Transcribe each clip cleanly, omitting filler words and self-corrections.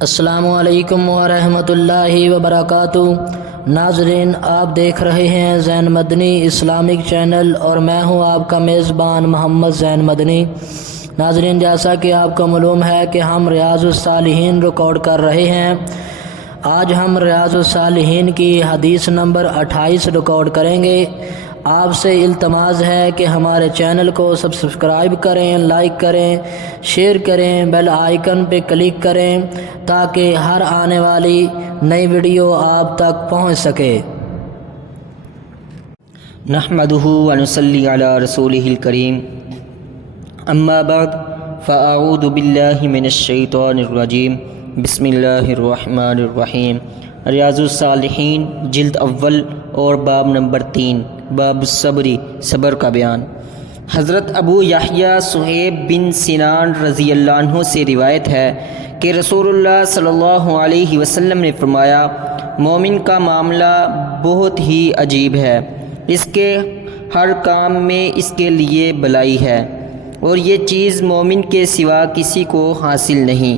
السلام علیکم ورحمۃ اللہ وبرکاتہ۔ ناظرین، آپ دیکھ رہے ہیں زین مدنی اسلامک چینل اور میں ہوں آپ کا میزبان محمد زین مدنی۔ ناظرین، جیسا کہ آپ کو معلوم ہے کہ ہم ریاض الصالحین ریکارڈ کر رہے ہیں۔ آج ہم ریاض الصالحین کی حدیث نمبر 28 ریکارڈ کریں گے۔ آپ سے التماس ہے کہ ہمارے چینل کو سبسکرائب کریں، لائک کریں، شیئر کریں، بیل آئیکن پہ کلک کریں تاکہ ہر آنے والی نئی ویڈیو آپ تک پہنچ سکے۔ نحمدہ ونصلی علی رسولہ الکریم، اما بعد فاعوذ باللہ من الشیطان الرجیم، بسم اللہ الرحمن الرحیم۔ ریاض الصالحین جلد اول اور باب نمبر 3، باب الصبری، صبر کا بیان۔ حضرت ابو یحییٰ صہیب بن سنان رضی اللہ عنہ سے روایت ہے کہ رسول اللہ صلی اللہ علیہ وسلم نے فرمایا، مومن کا معاملہ بہت ہی عجیب ہے، اس کے ہر کام میں اس کے لیے بلائی ہے، اور یہ چیز مومن کے سوا کسی کو حاصل نہیں۔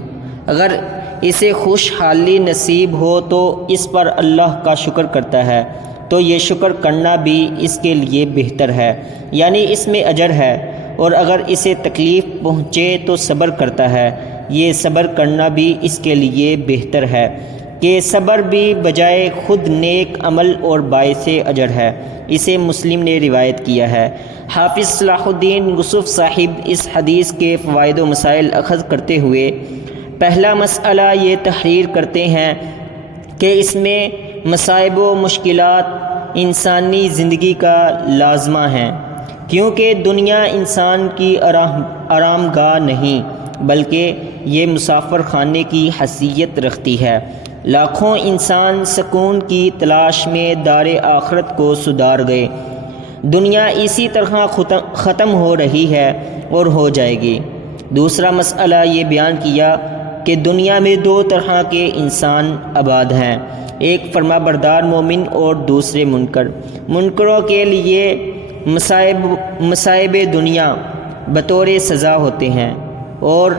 اگر اسے خوشحالی نصیب ہو تو اس پر اللہ کا شکر کرتا ہے، تو یہ شکر کرنا بھی اس کے لیے بہتر ہے، یعنی اس میں اجر ہے، اور اگر اسے تکلیف پہنچے تو صبر کرتا ہے، یہ صبر کرنا بھی اس کے لیے بہتر ہے کہ صبر بھی بجائے خود نیک عمل اور باعث اجر ہے۔ اسے مسلم نے روایت کیا ہے۔ حافظ صلاح الدین یوسف صاحب اس حدیث کے فوائد و مسائل اخذ کرتے ہوئے پہلا مسئلہ یہ تحریر کرتے ہیں کہ اس میں مصائب و مشکلات انسانی زندگی کا لازمہ ہیں، کیونکہ دنیا انسان کی آرام گاہ نہیں بلکہ یہ مسافر خانے کی حیثیت رکھتی ہے۔ لاکھوں انسان سکون کی تلاش میں دار آخرت کو سدھار گئے۔ دنیا اسی طرح ختم ہو رہی ہے اور ہو جائے گی۔ دوسرا مسئلہ یہ بیان کیا کہ دنیا میں دو طرح کے انسان آباد ہیں، ایک فرما بردار مومن اور دوسرے منکر۔ منکروں کے لیے مصائب دنیا بطور سزا ہوتے ہیں، اور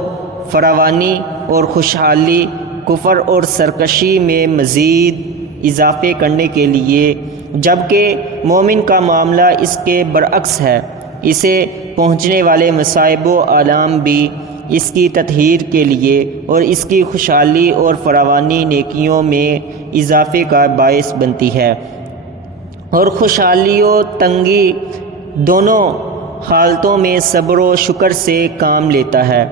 فراوانی اور خوشحالی کفر اور سرکشی میں مزید اضافے کرنے کے لیے، جبکہ مومن کا معاملہ اس کے برعکس ہے، اسے پہنچنے والے مصائب و آلام بھی اس کی تطہیر کے لیے اور اس کی خوشحالی اور فراوانی نیکیوں میں اضافے کا باعث بنتی ہے، اور خوشحالی و تنگی دونوں حالتوں میں صبر و شکر سے کام لیتا ہے۔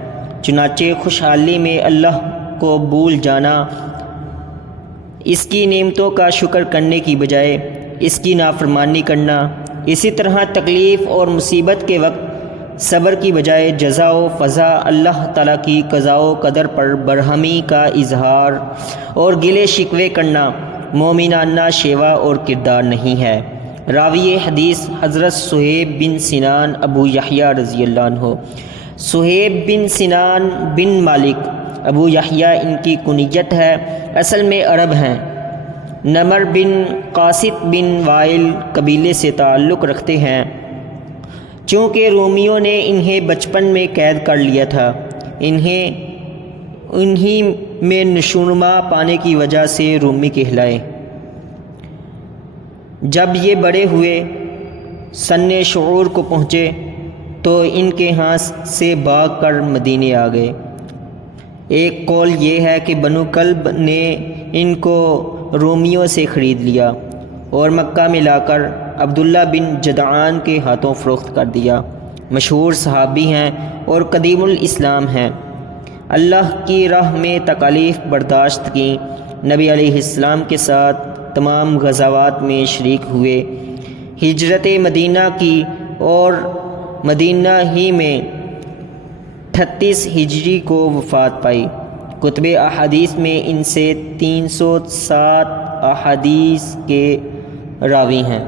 چنانچہ خوشحالی میں اللہ کو بھول جانا، اس کی نعمتوں کا شکر کرنے کی بجائے اس کی نافرمانی کرنا، اسی طرح تکلیف اور مصیبت کے وقت صبر کی بجائے جزا و فضا اللہ تعالیٰ کی قضاء و قدر پر برہمی کا اظہار اور گلے شکوے کرنا مومنانہ شیوا اور کردار نہیں ہے۔ راوی حدیث حضرت صہیب بن سنان ابو یحییٰ رضی اللہ عنہ۔ صہیب بن سنان بن مالک ابو یحییٰ ان کی کنیت ہے، اصل میں عرب ہیں۔ نمر بن قاسط بن وائل قبیلے سے تعلق رکھتے ہیں، چونکہ رومیوں نے انہیں بچپن میں قید کر لیا تھا، انہی میں نشوونما پانے کی وجہ سے رومی کہلائے۔ جب یہ بڑے ہوئے، سن شعور کو پہنچے، تو ان کے ہاں سے بھاگ کر مدینے آ گئے۔ ایک قول یہ ہے کہ بنو کلب نے ان کو رومیوں سے خرید لیا اور مکہ میں لا کر عبداللہ بن جدعان کے ہاتھوں فروخت کر دیا۔ مشہور صحابی ہیں اور قدیم الاسلام ہیں۔ اللہ کی راہ میں تکالیف برداشت کی، نبی علیہ السلام کے ساتھ تمام غزوات میں شریک ہوئے، ہجرت مدینہ کی اور مدینہ ہی میں 38 ہجری کو وفات پائی۔ کتب احادیث میں ان سے 307 احادیث کے راوی ہیں۔